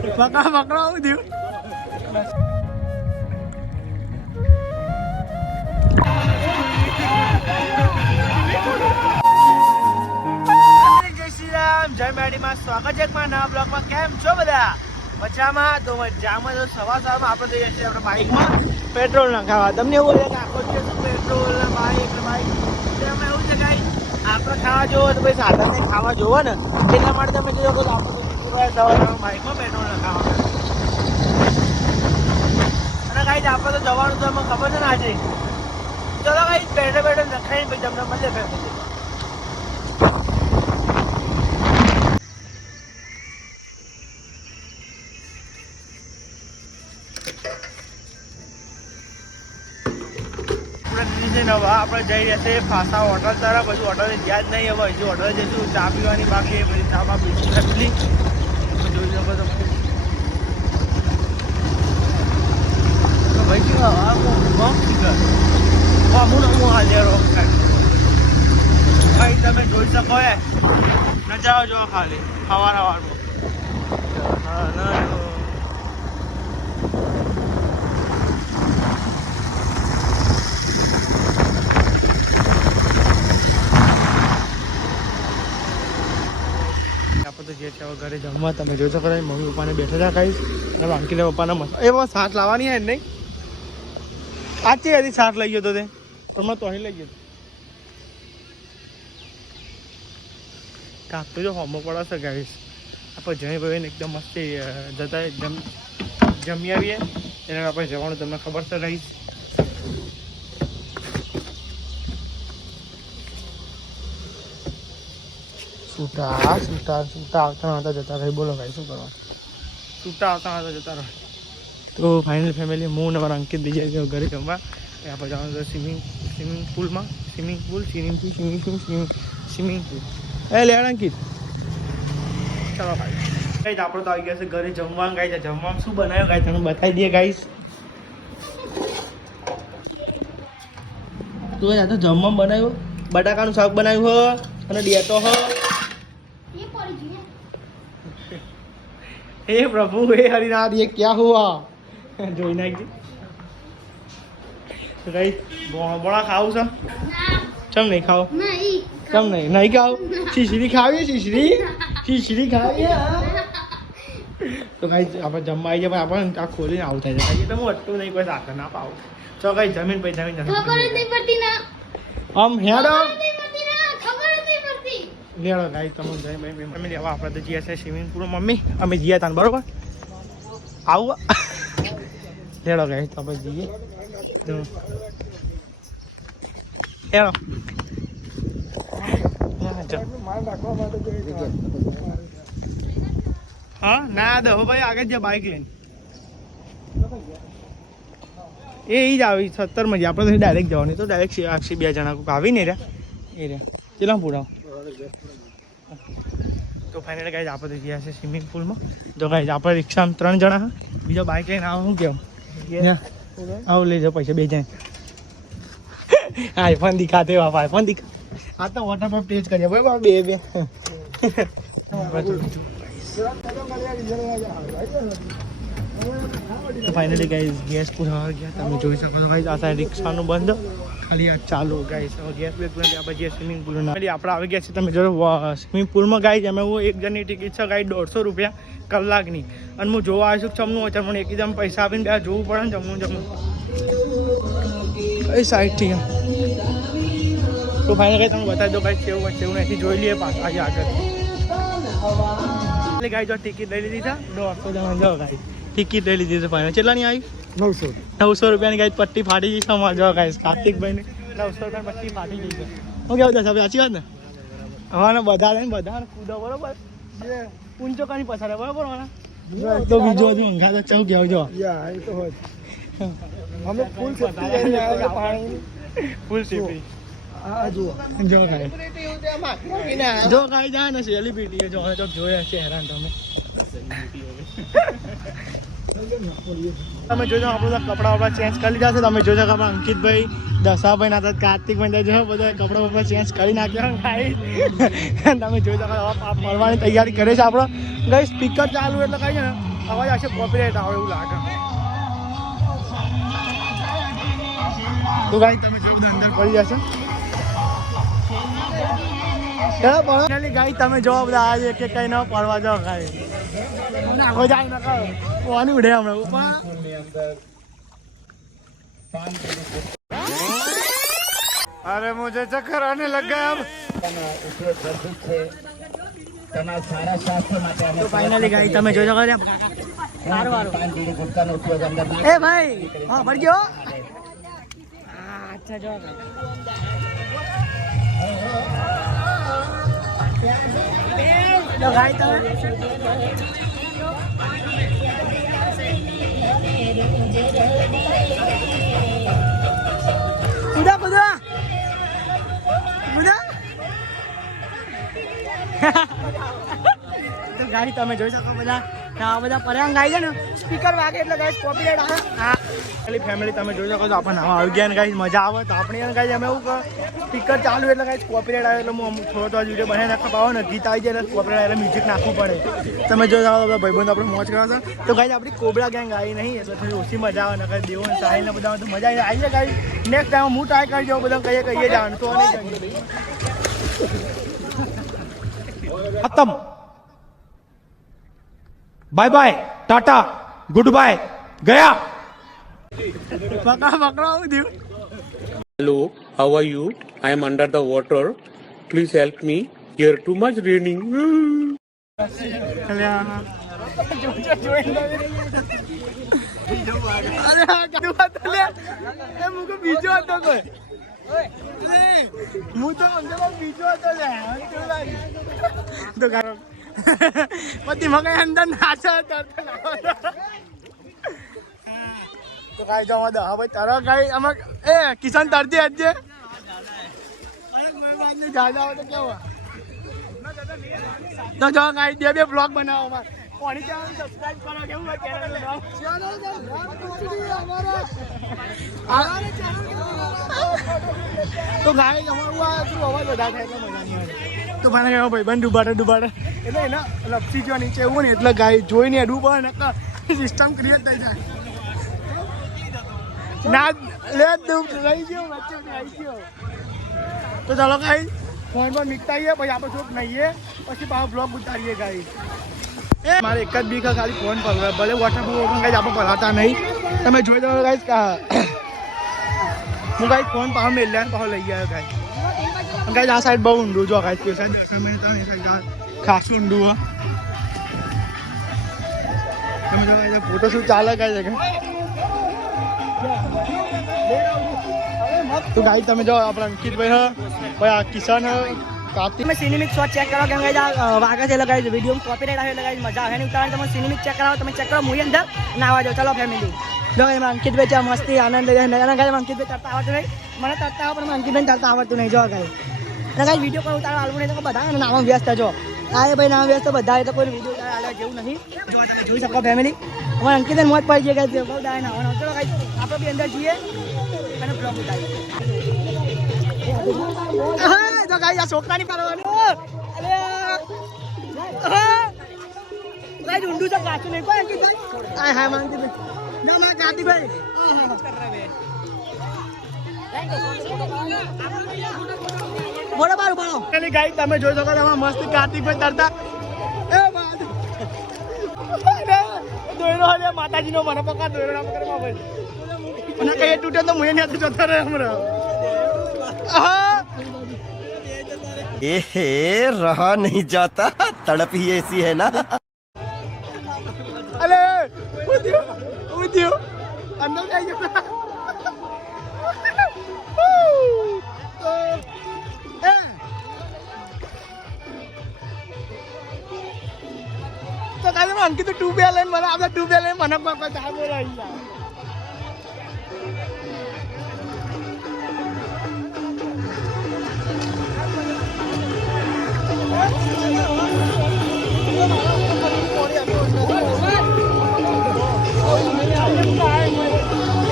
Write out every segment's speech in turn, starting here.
પકડો આવું થયું. જય મેડીમાં સ્વાગત છે નવા બ્લોગમાં. કેમ છો બધા? મજામાં? તો મજામાં તો સવારમાં આપણે જઈએ છીએ આપણે બાઇકમાં પેટ્રોલ નખાવા. તમને એવું લાગે કે આખો દિવસ પેટ્રોલ બાઇક એમાં એવું છે કાંઈ આપણે ખાવા જોવો તો ભાઈ સાધનને ખાવા જોવો ને એટલા માટે તમે જોયો કે આપણે તો સવારમાં બાઇકમાં પેટ્રોલ નખાવા. અને કાંઈ આપણે તો જવાનું તો એમાં ખબર છે ને આજે. ચલો કાંઈ પેટ્રોલ નખાઈને પછી તમને મળે ફેમિલી. આપણે જઈ રહ્યા છીએ ફાસા હોટલ તરફ. હજુ હોટલે ગયા જ નહીં. હવે હજુ હોટલે જઈશું. ચા પીવાની બાકી પછી ચા બા પીશું ફેમિલી. જોઈ શકો તો ભાઈ હું હાલ ભાઈ તમે જોઈ શકો એ નજારો જો ખાલી સવારમાં. જે છે ઘરે જમવા તમે જોઈ શકો મમ્મી પપ્પાને બેઠા હતા ખાઈશ અને વાંકીને પપ્પાના મસ્ત એ સાથ લાવવાની હે નહીં સાચી હતી. સાથ લઈ ગયો તો તે હમણાં તો અહીં લઈ ગયો કાપ તો જો હોમો પડશે ગાઈશ. આપણે જઈ ભાઈને એકદમ મસ્તી જતા જમી આવીએ એને આપણે જવાનું તમને ખબર છે રહીશ. છૂટા આવતા જતા રહી. બોલો ભાઈ શું કરવા? છૂટા આવતા જતા રહે. તો ફાઇનલ ફેમિલી હું ને મારા અંકિત બીજા ઘરે જમવા. આપણે જવાનું છે સ્વિમિંગ પુલમાં. સ્વિમિંગ પુલ એ લેડ અંકિત. ચલો ભાઈ આપણે તો આવી ગયા છે ઘરે જમવાનું. ગાઈ જમવાનું શું બનાવ્યું ગાઈ તમે બતાવી દઈએ ગાઈશ. તો આ તો જમવાનું બનાવ્યું બટાકાનું શાક બનાવ્યું હો અને ડેટો હો. हे प्रभु हे हरिनाथ ये क्या हुआ? જોઈ નાખી તો કઈ બોણા ખાવું છે? ચમ નહીં ખાવ? ચમ નહીં ખાવ? શીશડી ખાવી? શીશડી ખાવી? તો કઈ આપણે જમવા આવી જાય પણ આપણે આ ખોલીને આવું થાય છે. એટલે હું અટલું નહીં કોઈ સાથે ના પાવું. ચો કઈ જમીન પછી જમીન આમ હેડો લેડો ગાઈ તમે જઈ હવે આપણે તો જઈએ છીએ સ્વિમિંગ પુલ. મમ્મી અમે જઈએ તાન બરોબર આવું લેડો ગાઈ તો આપણે જઈએ. લેડો હા ના દો ભાઈ આગળ જ બાઇક લઈને એ જ આવી 70 જ આપણે તો ડાયરેક્ટ જવાની. તો ડાયરેક્ટ 2 જણા કોઈક આવીને રહ્યા એ રહ્યા ચેલા પૂરા. તો ફાઇનલી ગાઈઝ આપણે ગયા છે સ્વિમિંગ પુલમાં. તો ગાઈઝ આપણે રિક્ષામાં 3 જણા હા બીજો બાઇક લઈને આવો શું કેવું આવું લઈ જાઓ પૈસા 2 જણ. આઈફોન દિખાતે બાપા આઈફોન દિખા. આ તો વોટર પર ટેચ કરીએ બરાબર બે તો ફાઇનલી ગાઈઝ ગેસ પૂરા ગયા તમે જોઈ શકો છો ગાઈઝ. આ સાઈડ રિક્ષાનું બંધ ખાલી આ ચાલુ ગાઈસ. ગેસ બેગ આપણે જે સ્વિમિંગ પુલ આપણે આવી ગયા છીએ તમે જો સ્વિમિંગ પુલમાં ગાઈસ. અમે હું એક જણની ટિકિટ છે ગાઈ 150 રૂપિયા કલાકની. અને હું જોવા આવીશું જમનું હોય મને એકદમ પૈસા આપીને બે જોવું પડે ને જમવું એ સાઈડથી. તો ફાઇનલ ગાઈ તમે બતાવી દો ગાઈ કેવું છે એવું નથી જોઈ લઈએ પાછા આજે આગળ. એટલે ગાઈ જો ટિકિટ લઈ લીધી છે 150 જણા જાઓ ગાઈ ટિકિટ લઈ લીધી છે ફાઇનલ. કેટલાની આવી? 900 રૂપિયાની ગાઈ પટ્ટી ફાટી ગઈ છે અમારે જો ગાઈસ. કાર્તિકભાઈ ને 900 રૂપિયા પટ્ટી ફાટી ગઈ છે. હું કેવું દસ સાચી વાત ને? હવાને બધા લઈને બધા કૂદો બરોબર ઊંચો કરી પછાડે બરોબર મને તો બીજો હજુ અંગા તો ચૌ ગયા જો અમે ફૂલ સેફટી જો ખાઈ જાય ને સેલિબ્રિટી જો જોયા છે હેરાન તમે તમે જોજો આપણે કપડા વપડા ચેન્જ કરી લીધા છે. તમે જોજો કે આપણે અંકિતભાઈ, દશાભાઈ ના કાર્તિકભાઈ જો બધા કપડા વપડા ચેન્જ કરી નાખ્યા ગાઈસ. તમે જોજો કે ફરવાની તૈયારી કરે છે આપણો ગાઈસ. સ્પીકર ચાલુ એટલે કઈ છે ને અવાજ આવશે, કોપીરાઇટ આવે એવું લાગે. તો ગાઈસ તમે જો અંદર પડી જશે. ફાઇનલી ગાઈસ તમે જોવા બધા આજે કે કઈ ન પડવા જાઓ ગાઈસ. નાખો જાય ના કહો કોની ઉડે હમણાં ઉપર. अरे मुझे चक्कर आने लग गया अब. तो फाइनली गाइस તમે જોજો કરે સારું સારું. એ ભાઈ હા પડ ગયો. અચ્છા જો તો ગાઈસ તમે Udah. તો ગાડી તમે જોઈ શકો બધા પર્યાંગ ગાઈ છે ને સ્પીકર વાગે એટલે ગાઈસ કોપીરાઇટ આવે. હા ખાલી ફેમિલી તમે જોઈ શકો છો આપણે નવા આવી ગયા ગાઈસ મજા આવે. તો આપણે ગાઈસ અમે એવું કે સ્પીકર ચાલુ એટલે ગાઈસ કોપીરાઇટ આવે એટલે હું થોડો વિડીયો બનાવી નાખવા પાવો ને ગીત આવી જાય એટલે કોપીરાઇટ એટલે મ્યુઝિક નાખવું પડે. તમે જોઈ શકો બધા ભાઈબંધ આપણે મોજ કરવા છે. તો ગાઈસ આપણી કોબરા ગેંગ આવી નહીં એટલે થોડી ઓછી મજા આવે ને કઈ દેવન સાહિલ ને બધા તો મજા આવી જાય ગાઈસ. નેક્સ્ટ ટાઈમ હું ટ્રાય કરી જાઉં બધા કહીએ જવાનું તો નહીં खत्म bye bye tata good bye गया. Hello, how are you? I am under the water. Please help me. Here too much raining. બીજો હતો કોઈ હું તો બીજો હતો લે તો પછી મગજ અંદર નાચે તો કાઈ જો હા ભાઈ તારા કાઈ અમે એ કિશન તરતી હજે જાજા હોય તો કેવા તો જો કાઈ બે બ્લોગ બનાવો અમાર કોની ચેનલ સબસ્ક્રાઇબ કરો કેવું હોય ચેનલ નું નામ તો ગાય અમારું આ શું અવાજ વધારે થાય એટલે મજા નહીં આવે. તો મને કહ્યું ભાઈ બંધ ડુબાડે એટલે એના લપસી ગયો નીચે એવું ને એટલે ગાય જોઈને ડૂબે ને સિસ્ટમ ક્રિએટ થઈ જાય. ના લે રહી ગયો વચ્ચે આવી ગયો. તો ચાલો ગાઈ ફોન પર મીકતા આવીએ પછી આપણે શોખ નહીએ પછી પાછો બ્લોગ ઉતારીએ ગાઈ. મારે એક જ બીક ખાલી ફોન પર ભલે વોટરપ્રૂફ ગાઈસ આપણે પલાતા નહીં. તમે જોઈ દો ગાઈસ હું ગાઈસ ફોન પાછો મેલ્યા ને પાછો લઈ આવ્યો ગાઈસ. ગાઈસ આ સાઈડ બહુ ઊંડું જો ગાઈસ કે સાઈડ ખાસું ઊંડું હોય. તમે જો ગાઈસ ફોટો શૂટ ચાલે ગાઈસ. તો ગાઈસ તમે જો આપણા અંકિતભાઈ ભાઈ આ કિશન કાર્તિક में सिनेमिक शॉट चेक करो કેમ ગાઈસ વાગે છે લગાઈ છે વિડિયો કોપીરાઇટ આવે લગાઈ મજા આવે ને ઉતારવાનું. તમે સિનેમિક ચેક કરાવો તમે ચેક કરો મુઈ અંદર ના આવા ચાલો ફેમિલી જો એમાં અંકિતભાઈ ચા મસ્તી આનંદ લે ને ગાઈસ અંકિતભાઈ તરતા આવડતું નહીં મને તરતા આવે પણ અંકિતભાઈ તરતા આવડતું નહીં જો ગાઈસ. અને ગાઈસ વિડિયો પર ઉતારવા આલવું નહીં તો બધા નામ વ્યસ્ત જો આ ભાઈ નામ વ્યસ્ત બધા એટલે કોઈ વિડિયો ઉતારવા આલે જેવું નહીં. જો તમે જોઈ શકો ફેમિલી અમાર અંકિતને મોજ પડી ગઈ ગાઈસ બહુ ડાય ના આવવાનો. ચલો ગાઈસ આપણે બી અંદર જઈએ અને બ્લોગ ઉતારીએ. તો ગાઈસ આ છોકરાની પાડવાનું અલે ગાઈસ ઊંડું છે કાચું નહીં કોઈ અંકિત ભાઈ આ હા માંગતી ભાઈ ના ના ગાડી ભાઈ બોલો બાર બોલો પેલી ગાઈસ તમે જોઈ શકો છો મસ્ત કાર્તિક ભાઈ તરતા એ બાદ દોયરો હલે માતાજીનો મને પકડ દોયરો ના પકડ માં ભાઈ અને કઈ તૂટે તો મુએ ને જતો રહે હમણાં. ये रहा नहीं जाता तड़प ही ऐसी है ना. अरे उदियो अंदर जाइए तो काले में अंकित टू बे लाइन मला आपला टू बे लाइन मना पापा जा बोला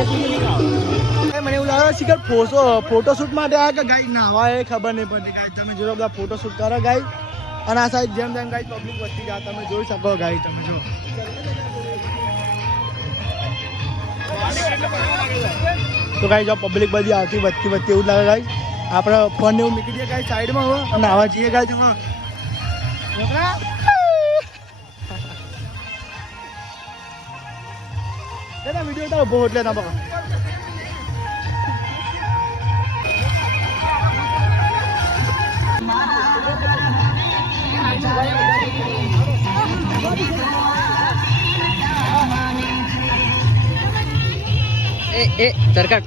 મને એવું લાગે છે કે ફોટોશૂટ માટે આ કે ગાઈ નાવા એ ખબર નહીં પડતી ગાઈ. તમે જો બધા ફોટોશૂટ કરો ગાઈ, અને આ સાઈડ જેમ જેમ ગાઈ પબ્લિક વધતી જાય તમે જોઈ શકો ગાઈ. તમે જો તો ગાઈ જો પબ્લિક બધી આવતી વધતી એવું લાગે ગાઈ. આપણે ફોન ને એવું મૂકી દઈએ ગાઈ સાઈડમાં હવે અને આવા જઈએ ગાઈ. તમે વિડીયો તો બહુ એટલે ના બકા. સરકાર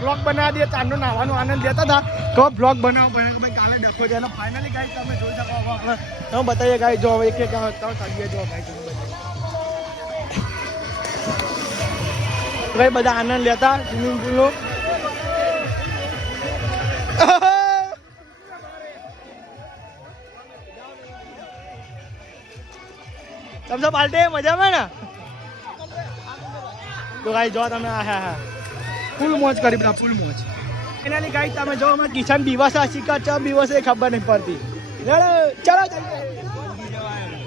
ब्लॉग बना दिया चांदो नहाવાનો આનંદ લેતા હતા તો બ્લોગ બનાવો ભાઈ કાલે ડખો છે અને ફાઇનલી ગાઈસ તમે જોઈ શકો તમે બતાવીએ ગાઈસ જો એક એક તો કરીએ જો ગાઈસ તમે ભાઈ બધા આનંદ લેતા સ્વિમિંગ પૂલ નો. તમ સબ પાલટે મજામાં ને તો ગાઈસ જો તમે હા ફૂલ મોજ કરી બધા ફૂલ મોજ. ફાઇનલી ગાઈસ તમે જો અમે કિશન દિવસ આ શિકાર ચમ દિવસ એ ખબર નહીં પડતી. ચલો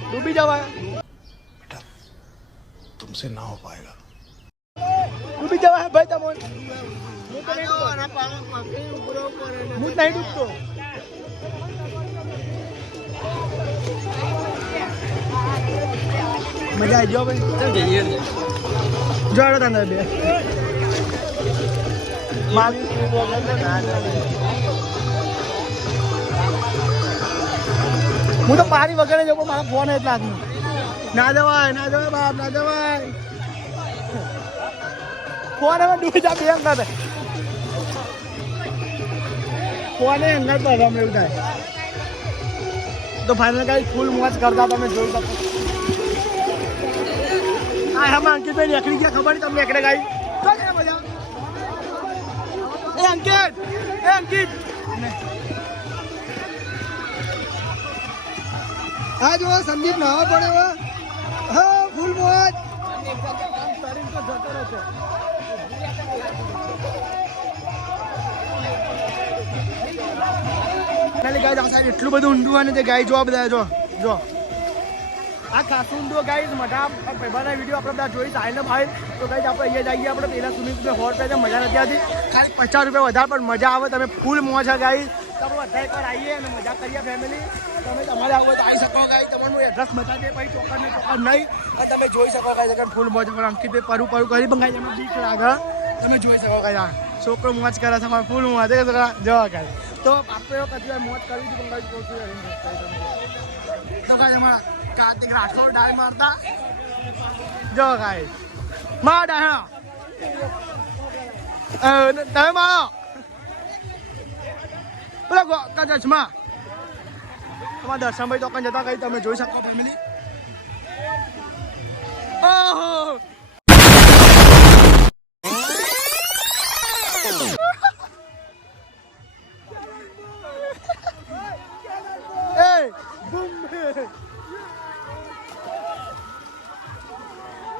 ડૂબી જવાય तुमसे ना हो पाएगा. ડૂબી જવાય ભાઈ તમે. હું નહીં ડૂબતો. મજા આવી ગયો ભાઈ. ચાલ જઈએ જો તને બે હું તો પાણી વગર જો મારા ફોન એટલા ના જવાય બાપ ના જવાય. ફોન હવે ડૂબી જા બે અંગત ફોને અંગત પર અમે એવું થાય. તો ફાઇનલ કઈ ફૂલ મોજ કરતા તમે જોઈ શકો. હા હમણાં અંકિતભાઈ નીકળી ગયા ખબર નહીં તમને એકડે ગાઈ તો કે મજા. એ અંકિત હા જો સંદીપ નાવા પડે હા ફૂલ મોજ. એટલું બધું ઊંડું અને તે ગાય જોવા બધા જો આ ખાસું ઊંડું ગાય મજા પહેલાના વિડીયો આપણે બધા જોઈ સાઈડ ભાઈ તો ગાય આપણે અહીંયા જઈએ આપણે પહેલાં સ્વિમિંગ પૂલ 100 રૂપિયા મજા નથી આવતી ખાલી 50 રૂપિયા વધારે પણ મજા આવે. તમે ફૂલ મોજ છે ગાય તો આપણે બધા એકવાર આવીએ અને મજા કરીએ ફેમિલી. તમે તમારે આવો તો આવી શકો ગાય તમારું એડ્રેસ બતાવી દે પછી ચોક્કસ નહીં અને તમે જોઈ શકો ગાય ફૂલ મોજ પણ અંકિત પરું કરી પણ ગાય એમાં બીક લાગે તમે જોઈ શકો ગાય છોકરો મોજ કરે છે અમારે ફૂલ મોજ જવા ગાય તો આપણે કદી મોજ કરવી હતી પણ તો ગાય અમારા કાર્તિક રાઠોડ ડાય મારતા જો ગાય માં ડાય તમે મારો પેલા ચશ્મા તમારા દર્શનભાઈ તો જતા કઈ તમે જોઈ શકો ફેમિલી. ઓહો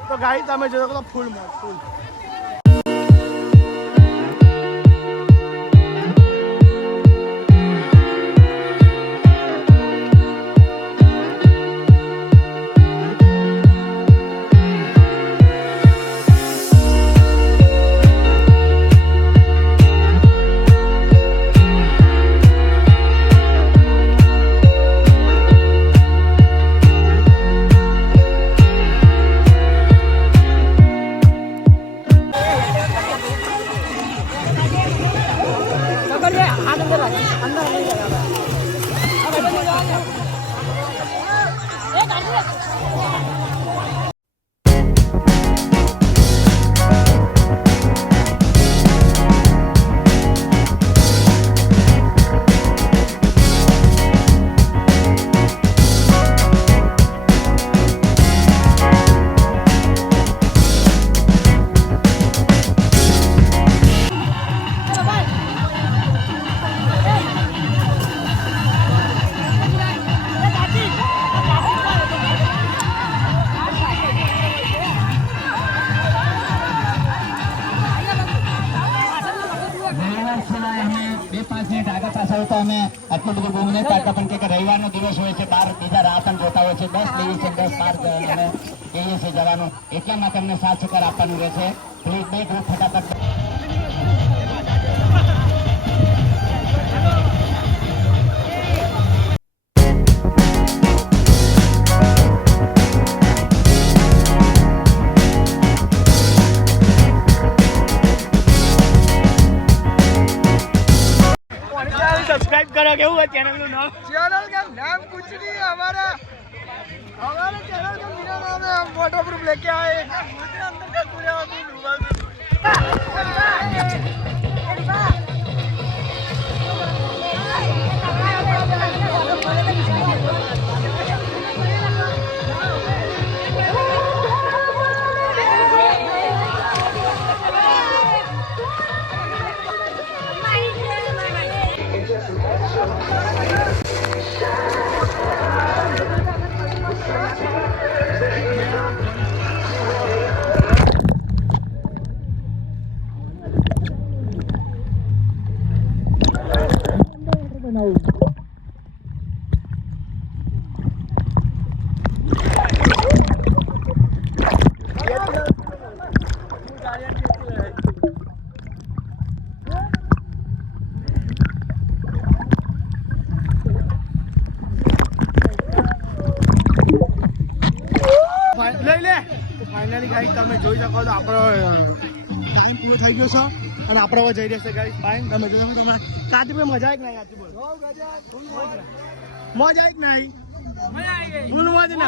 તો ગાઈ તમે જોયો તો ફૂલ મોજ ફૂલ. રમેશ હોય છે બાર બીજા રાહ પણ જોતા હોય છે 10 લઈએ છે 10 બાર અમે કહીએ છીએ જવાનું એટલા માટે અમને 7 ચક્કર આપવાનું રહે છે પ્લીઝ બે ગ્રુપ ફટાફટ सब्सक्राइब करो केवू है चैनल નું नाम चैनल का नाम कुछ नहीं है हमारे चैनल का मेरा नाम है हम वाटर प्रूफ लेके आए मुझे अंदर का पूरा ફાઇનલી ગાઈસ તમે જોઈ શકો તો આપણો ટાઈમ પૂરો થઈ ગયો છે અને આપણે હવે જઈ રહ્યા છે ગાઈસ ફાઇન તમે જોઈ શકો તમે કાતી પર મજા આવી કે નહીં આતી બોલ મોજ આવી કે નહીં મજા આવી ગઈ ફૂલ મોજ ને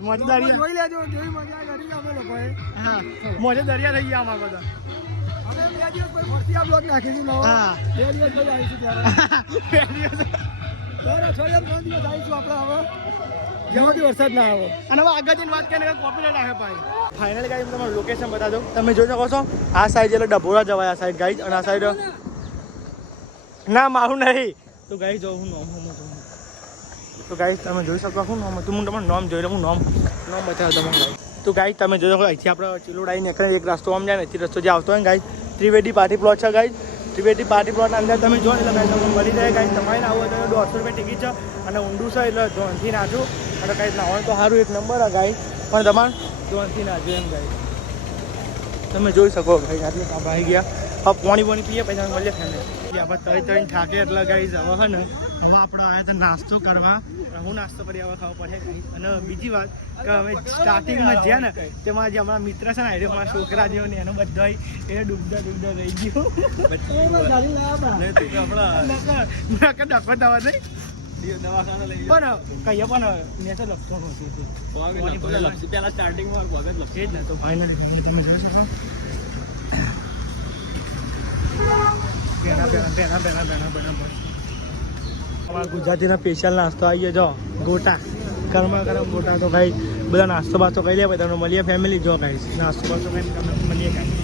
મોજ દરિયા જોઈ લેજો જોઈ મજા કરી અમે લોકોએ હા મોજે દરિયા થઈ ગયા અમાર બધા હવે 2 દિવસ પછી ફરતી આ બ્લોગ નાખીશું નવો હા 2 દિવસ પછી આવીશું ત્યારે 2 દિવસ દર અઠવાડિયા 3 દિવસ આવીશું આપણે હવે જેમાંથી વરસાદ ના આવે અને હવે આગળ જઈને વાત કરીને કોપીરાઇટ આવે ભાઈ ફાઇનલી ગાઈસ તમારું લોકેશન બતા દઉં તમે જોઈ શકો છો આ સાઈડ એટલે ડભોરા જવાય આ સાઈડ ગાઈસ અને આ સાઈડ ના મારું નહીં તો ગાઈસ જો હું નોમ તો ગાઈસ તમે જોઈ શકો છો નોમ તું હું તમારું નામ જોઈ લો હું નામ બતાવ્યો તમને ગાઈસ તો ગાઈસ તમે જોઈ શકો અહીંથી આપણે ચિલોડાઈને એક રસ્તો આમ જાય ને અહીંથી રસ્તો જે આવતો હોય ને ગાઈસ ત્રિવેદી પાર્ટી પ્લોટ છે ગાઈસ ત્રિવેદી પાર્ટી પ્લોટના અંદર તમે જો એટલે ગાઈસ તમને મળી જાય ગાઈસ તમારે આવો તો 150 રૂપિયા ટિકિટ છે અને ઊંડું છે એટલે ધોનથી નાખું અને કાંઈ નાવાનું તો સારું એક નંબર આ ગાઈસ પણ તમારે ધોનથી નાખજો એમ ગાઈસ તમે જોઈ શકો ભાઈ આટલું કામ આવી ગયા હવે પાણી પીએ પછી અમે મળીએ ફેમિલી આપણે તળી થાકે એટલે ગાઈસ હવે હે ને હવે આપણે આવ્યા હતા નાસ્તો કરવા હું નાસ્તો કરી હવે ખાવા પડે ગાઈસ અને બીજી વાત કે અમે સ્ટાર્ટિંગમાં જ્યાં ને તેમાં જે અમારા મિત્ર છે ને આઈડિયો મારા છોકરા જેવો ને એનો બધા એ ડૂબતા રહી ગયો પણ કહીએ પણ મેં તો લખતો નહોતું પેલા સ્ટાર્ટિંગમાં લખીએ જ ને તો ફાઇનલી તમે જોઈ શકો અમારા ગુજરાતીના સ્પેશિયલ નાસ્તો આવીએ જો ગોટા ગરમા ગરમ ગોટા તો ભાઈ બધા નાસ્તો બાસ્તો કરી લે પછી તમને મળીએ ફેમિલી જો ગાઈસ નાસ્તો બાસ્તો કરીને તમને મળીએ ગાઈસ